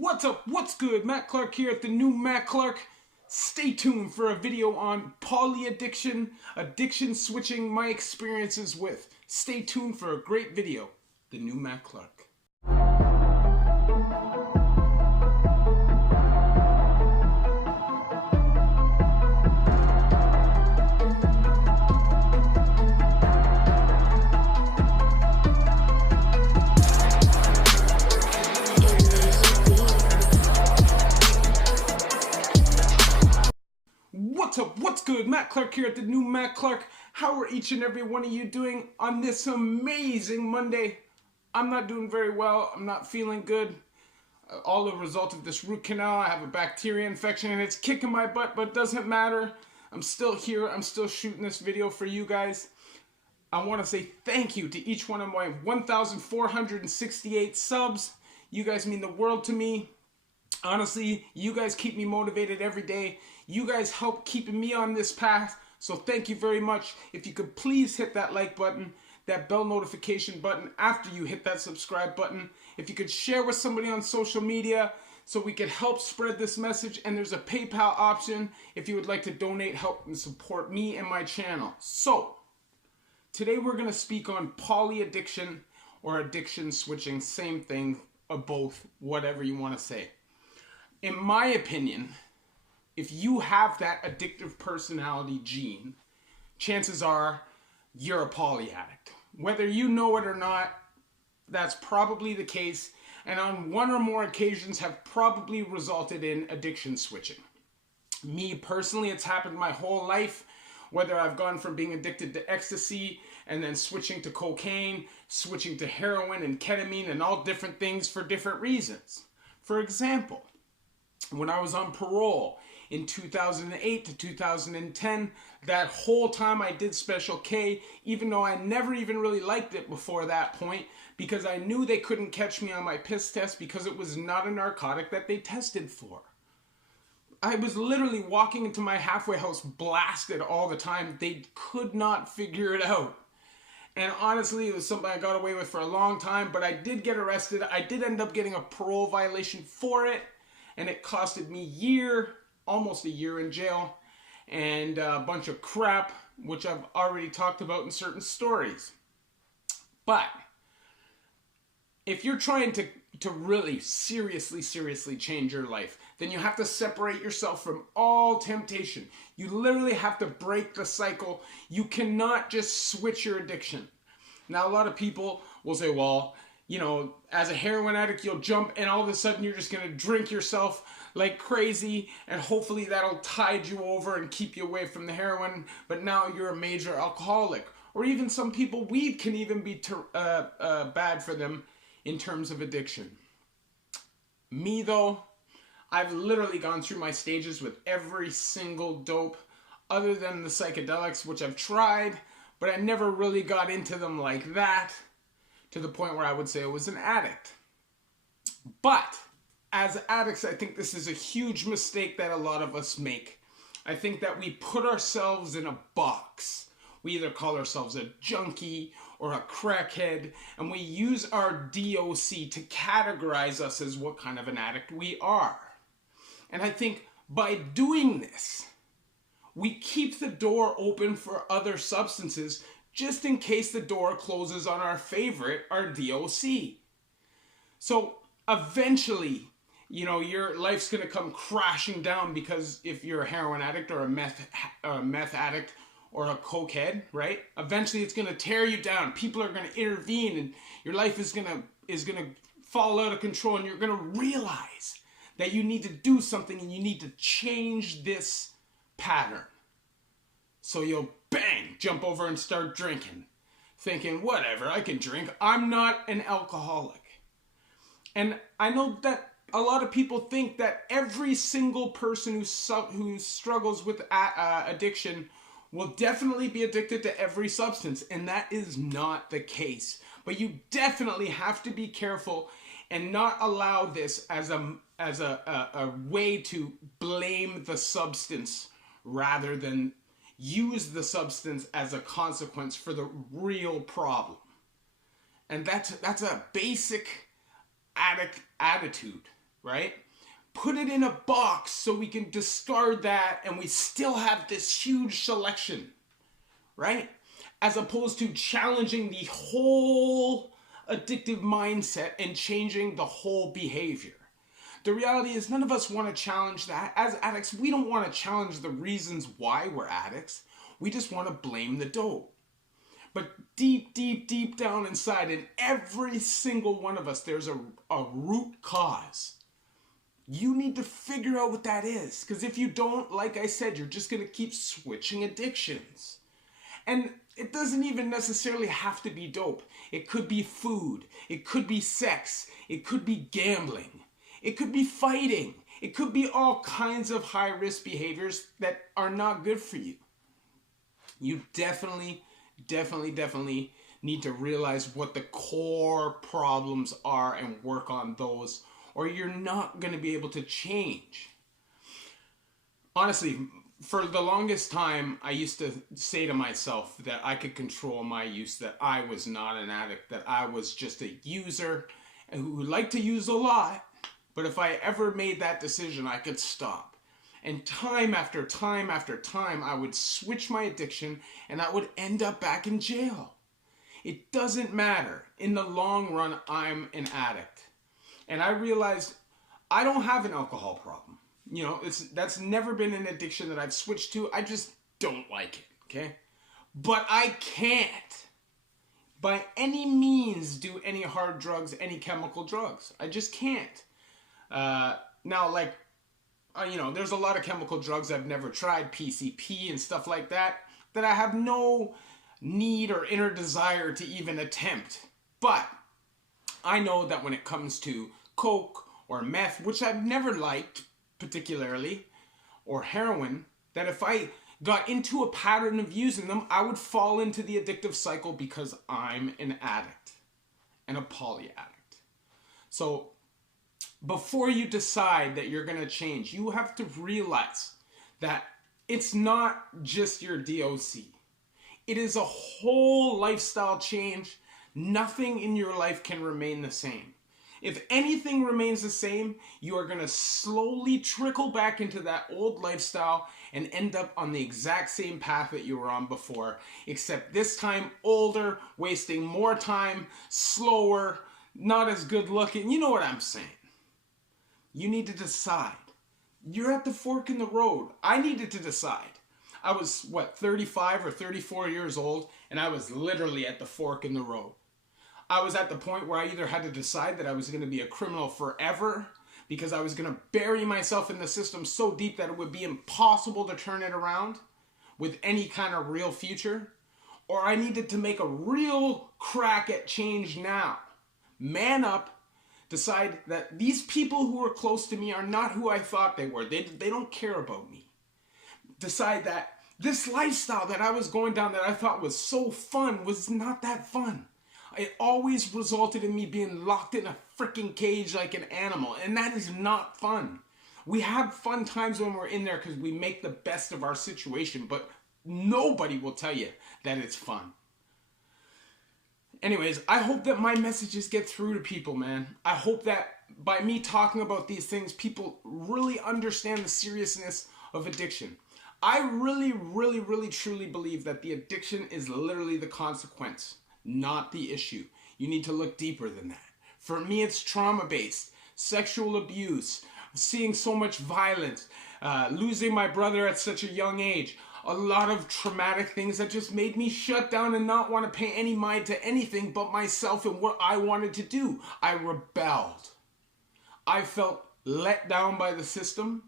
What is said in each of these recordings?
What's up? What's good? Matt Clark here at the new Matt Clark. Stay tuned for a video on poly addiction, addiction switching, my experiences with. Stay tuned for a great video. The new Matt Clark. What's up? What's good? Matt Clark here at the new Matt Clark. How are each and every one of you doing on this amazing Monday? I'm not doing very well. I'm not feeling good. All the result of this root canal. I have a bacteria infection and it's kicking my butt, but it doesn't matter. I'm still here. I'm still shooting this video for you guys. I want to say thank you to each one of my 1,468 subs. You guys mean the world to me. Honestly, you guys keep me motivated every day. You guys help keeping me on this path. So thank you very much. If you could please hit that like button, that bell notification button after you hit that subscribe button. If you could share with somebody on social media so we could help spread this message. And there's a PayPal option if you would like to donate, help, and support me and my channel. So today we're going to speak on poly addiction or addiction switching. Same thing, or both, whatever you want to say. In my opinion, if you have that addictive personality gene, chances are you're a poly addict. Whether you know it or not, that's probably the case, and on one or more occasions have probably resulted in addiction switching. Me personally, it's happened my whole life, whether I've gone from being addicted to ecstasy and then switching to cocaine, switching to heroin and ketamine and all different things for different reasons. For example, when I was on parole in 2008 to 2010, that whole time I did Special K, even though I never even really liked it before that point, because I knew they couldn't catch me on my piss test because it was not a narcotic that they tested for. I was literally walking into my halfway house blasted all the time. They could not figure it out. And honestly, it was something I got away with for a long time, but I did get arrested. I did end up getting a parole violation for it. And it costed me almost a year in jail, and a bunch of crap, which I've already talked about in certain stories. But if you're trying to really seriously change your life, then you have to separate yourself from all temptation. You literally have to break the cycle. You cannot just switch your addiction. Now, a lot of people will say, well, you know, as a heroin addict, you'll jump and all of a sudden you're just going to drink yourself like crazy and hopefully that'll tide you over and keep you away from the heroin, but now you're a major alcoholic. Or even some people, weed can even be bad for them in terms of addiction. Me though, I've literally gone through my stages with every single dope other than the psychedelics, which I've tried, but I never really got into them like that, to the point where I would say I was an addict. But as addicts, I think this is a huge mistake that a lot of us make. I think that we put ourselves in a box. We either call ourselves a junkie or a crackhead, and we use our DOC to categorize us as what kind of an addict we are. And I think by doing this, we keep the door open for other substances just in case the door closes on our favorite, our DOC. So eventually, you know, your life's going to come crashing down because if you're a heroin addict or a meth addict or a cokehead, right? Eventually it's going to tear you down. People are going to intervene and your life is going to fall out of control, and you're going to realize that you need to do something and you need to change this pattern. So you'll bang, jump over and start drinking, thinking, whatever, I can drink. I'm not an alcoholic. And I know that a lot of people think that every single person who struggles with addiction will definitely be addicted to every substance, and that is not the case. But you definitely have to be careful and not allow this as a way to blame the substance rather than use the substance as a consequence for the real problem. And that's a basic addict attitude, right? Put it in a box so we can discard that and we still have this huge selection, right? As opposed to challenging the whole addictive mindset and changing the whole behavior. The reality is none of us want to challenge that. As addicts, we don't want to challenge the reasons why we're addicts. We just want to blame the dope. But deep, deep, deep down inside, in every single one of us, there's a root cause. You need to figure out what that is. Because if you don't, like I said, you're just going to keep switching addictions. And it doesn't even necessarily have to be dope. It could be food. It could be sex. It could be gambling. It could be fighting. It could be all kinds of high-risk behaviors that are not good for you. You definitely need to realize what the core problems are and work on those, or you're not going to be able to change. Honestly, for the longest time, I used to say to myself that I could control my use, that I was not an addict, that I was just a user who liked to use a lot, but if I ever made that decision, I could stop. And time after time after time, I would switch my addiction and I would end up back in jail. It doesn't matter. In the long run, I'm an addict. And I realized I don't have an alcohol problem. You know, that's never been an addiction that I've switched to. I just don't like it, okay? But I can't, by any means, do any hard drugs, any chemical drugs. I just can't. Now, like, there's a lot of chemical drugs I've never tried, PCP and stuff like that, that I have no need or inner desire to even attempt. But I know that when it comes to coke or meth, which I've never liked particularly, or heroin, that if I got into a pattern of using them, I would fall into the addictive cycle because I'm an addict and a poly addict. So before you decide that you're going to change, you have to realize that it's not just your DOC. It is a whole lifestyle change. Nothing in your life can remain the same. If anything remains the same, you are going to slowly trickle back into that old lifestyle and end up on the exact same path that you were on before, except this time older, wasting more time, slower, not as good looking. You know what I'm saying. You need to decide. You're at the fork in the road. I needed to decide. I was, 35 or 34 years old, and I was literally at the fork in the road. I was at the point where I either had to decide that I was going to be a criminal forever because I was going to bury myself in the system so deep that it would be impossible to turn it around with any kind of real future, or I needed to make a real crack at change now. Man up. Decide that these people who are close to me are not who I thought they were. They don't care about me. Decide that this lifestyle that I was going down that I thought was so fun was not that fun. It always resulted in me being locked in a freaking cage like an animal, and that is not fun. We have fun times when we're in there because we make the best of our situation, but nobody will tell you that it's fun. Anyways, I hope that my messages get through to people, man. I hope that by me talking about these things, people really understand the seriousness of addiction. I really, really, really, truly believe that the addiction is literally the consequence, not the issue. You need to look deeper than that. For me, it's trauma-based, sexual abuse, seeing so much violence, losing my brother at such a young age. A lot of traumatic things that just made me shut down and not want to pay any mind to anything but myself and what I wanted to do. I rebelled. I felt let down by the system.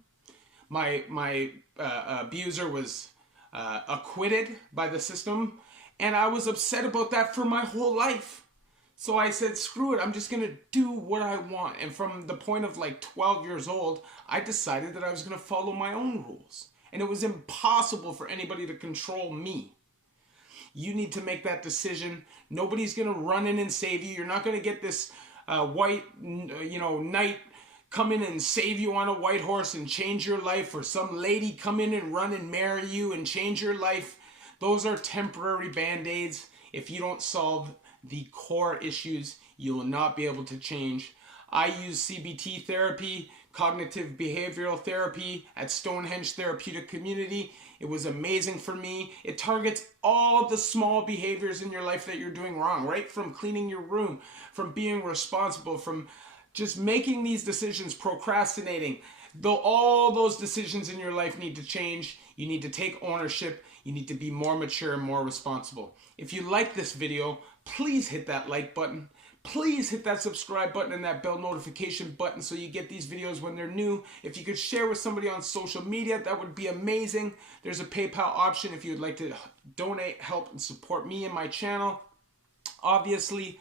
My abuser was acquitted by the system, and I was upset about that for my whole life. So I said, screw it, I'm just going to do what I want. And from the point of 12 years old, I decided that I was going to follow my own rules. And it was impossible for anybody to control me. You need to make that decision. Nobody's going to run in and save you. You're not going to get this white, knight come in and save you on a white horse and change your life, or some lady come in and run and marry you and change your life. Those are temporary band-aids. If you don't solve the core issues, you will not be able to change. I use CBT therapy, cognitive behavioral therapy at Stonehenge Therapeutic Community. It was amazing for me. It targets all the small behaviors in your life that you're doing wrong, right? From cleaning your room, from being responsible, from just making these decisions, procrastinating. Though all those decisions in your life need to change, you need to take ownership, you need to be more mature and more responsible. If you like this video, please hit that like button. Please hit that subscribe button and that bell notification button so you get these videos when they're new. If you could share with somebody on social media, that would be amazing. There's a PayPal option if you'd like to donate, help, and support me and my channel. Obviously,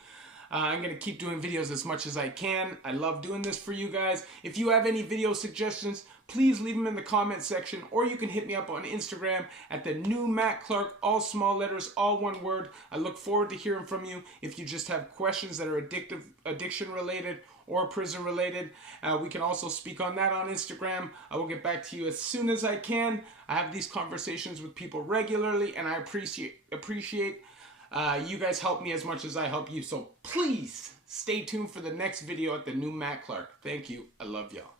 I'm going to keep doing videos as much as I can. I love doing this for you guys. If you have any video suggestions, please leave them in the comment section, or you can hit me up on Instagram at the new Matt Clark, all small letters, all one word. I look forward to hearing from you. If you just have questions that are addiction related or prison related, we can also speak on that on Instagram. I will get back to you as soon as I can. I have these conversations with people regularly, and I appreciate you guys help me as much as I help you. So please stay tuned for the next video at the new Matt Clark. Thank you. I love y'all.